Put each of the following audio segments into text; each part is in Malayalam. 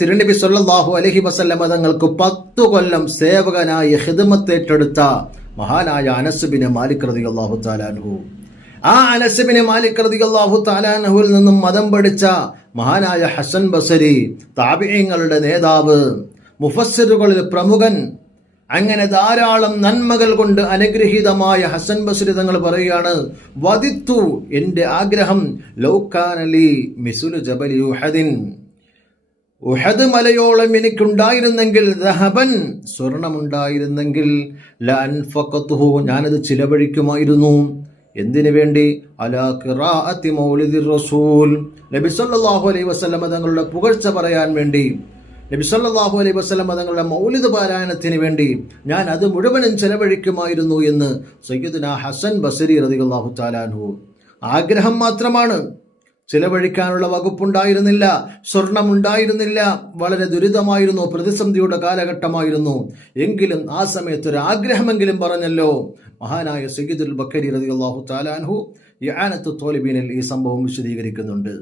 തിരുനബി സല്ലല്ലാഹു അലൈഹി വസല്ലം തങ്ങൾക്ക് 10 കൊല്ലം സേവകനായി ഖിദ്മത്ത് ഏറ്റെടുത്ത മഹാനായ അനസ് ബിൻ മാലിക് റളിയല്ലാഹു തആല അൻഹു. ആ അനസ് ബിൻ മാലിക് റളിയല്ലാഹു തആല അൻഹുവിൽ നിന്നും മതം പഠിച്ച മഹാനായ ഹസൻ ബസരി, താബിഈങ്ങളുടെ നേതാവ്, മുഫസ്സിറുകളിൽ പ്രമുഖൻ, അങ്ങനെ ധാരാളം നന്മകൾ കൊണ്ട് അനുഗ്രഹീതമായ ഹസൻ ബസരി തങ്ങൾ പറയുകയാണ്, വദിത്തു, എൻ്റെ ആഗ്രഹം, ലൗകാനലി മിസ്ലു ജബലി ഉഹദിൻ, ഉഹദ് മലയോളം എനിക്കുണ്ടായിരുന്നെങ്കിൽ, ദഹബൻ, സ്വർണമുണ്ടായിരുന്നെങ്കിൽ, ലഅൻഫഖതുഹു, ഞാനത് ചിലവഴിക്കുമായിരുന്നു. എന്തിനു വേണ്ടി? അലാ ഖിറാഅത്തി മൗലിദിർ റസൂൽ, നബി സല്ലല്ലാഹു അലൈഹി വസല്ലം തങ്ങളുടെ പുകഴ്ച പറയാൻ വേണ്ടി, നബി സല്ലല്ലാഹു അലൈഹി വസല്ലം തങ്ങളുടെ മൗലിദ് പാരായണത്തിന് വേണ്ടി ഞാൻ അത് മുഴുവനും ചെലവഴിക്കുമായിരുന്നു എന്ന് സയ്യിദുനാ ഹസൻ ബസരി റളിയല്ലാഹു തആല അൻഹു. ആഗ്രഹം മാത്രമാണ്, ചിലവഴിക്കാനുള്ള വകുപ്പുണ്ടായിരുന്നില്ല, സ്വർണമുണ്ടായിരുന്നില്ല, വളരെ ദുരിതമായിരുന്നു, പ്രതിസന്ധിയുടെ കാലഘട്ടമായിരുന്നു. എങ്കിലും ആ സമയത്ത് ഒരു ആഗ്രഹമെങ്കിലും പറഞ്ഞല്ലോ. മഹാനായ സയ്യിദുൽ ബക്കരി റളിയല്ലാഹു തആല അൻഹു ഇആനത്തു ത്വാലിബീനിൽ ഈ സംഭവം വിശദീകരിക്കുന്നുണ്ട്.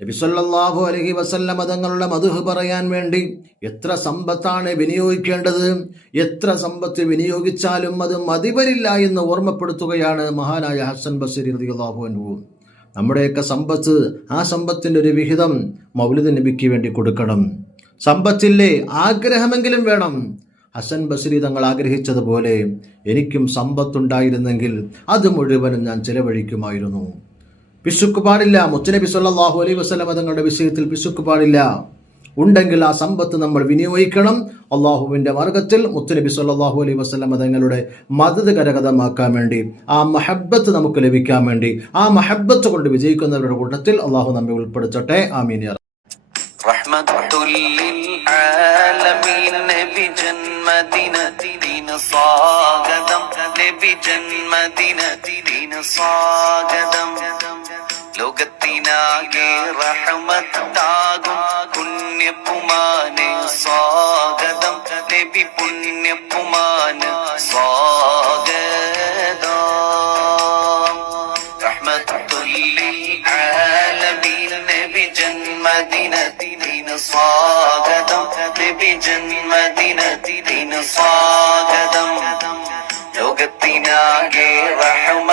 നബി സല്ലല്ലാഹു അലൈഹി വസല്ലം തങ്ങളുടെ മദ്ഹ് പറയാൻ വേണ്ടി എത്ര സമ്പത്താണ് വിനിയോഗിക്കേണ്ടത്, എത്ര സമ്പത്ത് വിനിയോഗിച്ചാലും അത് മതിവരില്ല എന്ന് ഓർമ്മപ്പെടുത്തുകയാണ് മഹാനായ ഹസൻ ബസരി റളിയല്ലാഹു അൻഹു. നമ്മുടെയൊക്കെ സമ്പത്ത്, ആ സമ്പത്തിൻ്റെ ഒരു വിഹിതം മൗലിദ് നബിക്ക് വേണ്ടി കൊടുക്കണം. സമ്പത്തില്ലേ, ആഗ്രഹമെങ്കിലും വേണം. ഹസൻ ബസരി തങ്ങൾ ആഗ്രഹിച്ചതുപോലെ എനിക്കും സമ്പത്തുണ്ടായിരുന്നെങ്കിൽ അത് മുഴുവനും ഞാൻ ചെലവഴിക്കുമായിരുന്നു. പിശുക്ക് പാടില്ല. മുത്തുനബി സല്ലല്ലാഹു അലൈഹി വസല്ലം തങ്ങളുടെ വിഷയത്തിൽ പിശുക്ക് പാടില്ല. ഉണ്ടെങ്കിൽ ആ സമ്പത്ത് നമ്മൾ വിനിയോഗിക്കണം. അള്ളാഹുവിൻ്റെ മാർഗത്തിൽ മുത്തുനബി സല്ലല്ലാഹു അലൈഹി വസല്ലം തങ്ങളുടെ മദദ് കരഗതമാക്കാൻ വേണ്ടി, ആ മഹബ്ബത്ത് നമുക്ക് ലഭിക്കാൻ വേണ്ടി, ആ മഹബ്ബത്ത് കൊണ്ട് വിജയിക്കുന്നവരുടെ കൂട്ടത്തിൽ അള്ളാഹു നമ്മെ ഉൾപ്പെടുത്തട്ടെ. ആമീൻ. ലോകത്തിനാകെ റഹ്മത്താകും പുണ്യപുമാനെ സ്വാഗതം, നബി പുണ്യപുമാന് സ്വാഗതം. റഹ്മത്തുൽ ലിൽ ആലമീൻ നബി ജന്മദിനത്തിന് സ്വാഗതം, നബി ജന്മദിനത്തിന് സ്വാഗതം. ലോകത്തിനാകെ റഹ്മ